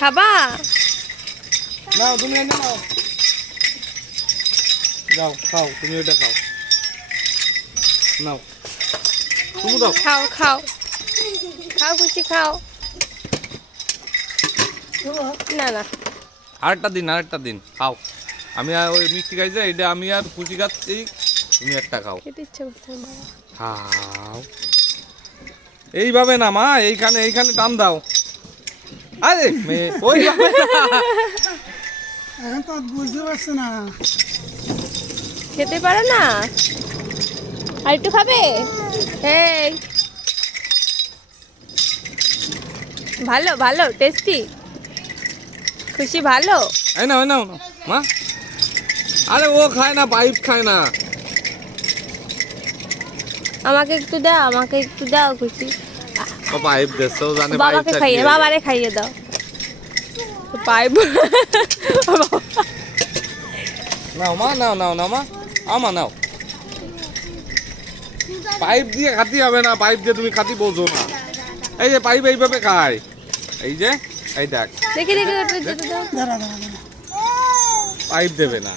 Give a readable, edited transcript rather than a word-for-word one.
খাবা? নাও তুমি এনে নাও, যাও খাও, তুমি ওটা খাও, নাও তুমি দাও। খাও খাও খাও, খুশি খাও। না না, আরেকটা দিন খাও। আমি আর ওই মিষ্টি খাইছে, এটা আমি আর খুশি খাচ্ছি, তুমি একটা খাও। খেতে ইচ্ছে করছে না বাবা। খাও এইভাবে না মা, এইখানে এইখানে টান দাও। আরে মেয়ে ওইভাবে না। এখন তো বুঝতে পারছে না। খেতে পারো না? আর একটু খাবে? এই ভালো ভালো, টেস্টি, খুশি ভালো। এই নাও নাও নাও মা। আরে ও খায় না, পাইপ খায় না। আমাকে একটু দাও, আমাকে একটু দাও খুশি। ও পাইপ দেছে, ও জানে পাইপ বাবাকে খাইয়ে, থাকলে। বাবারে খাইয়ে দাও। পাইপ নাও মা, নাও নাও নাও মা, আমা নাও। পাইপ দিয়ে খাতি হবে না, পাইপ দিয়ে তুমি খাতি বোঝো না। এই যে পাইপ এইভাবে খায়, এই যে এই দেখ, দেখি দেখি ওটা যেতে দাও। দাঁড়া দাঁড়া দাঁড়া। পাইপ দেবে না।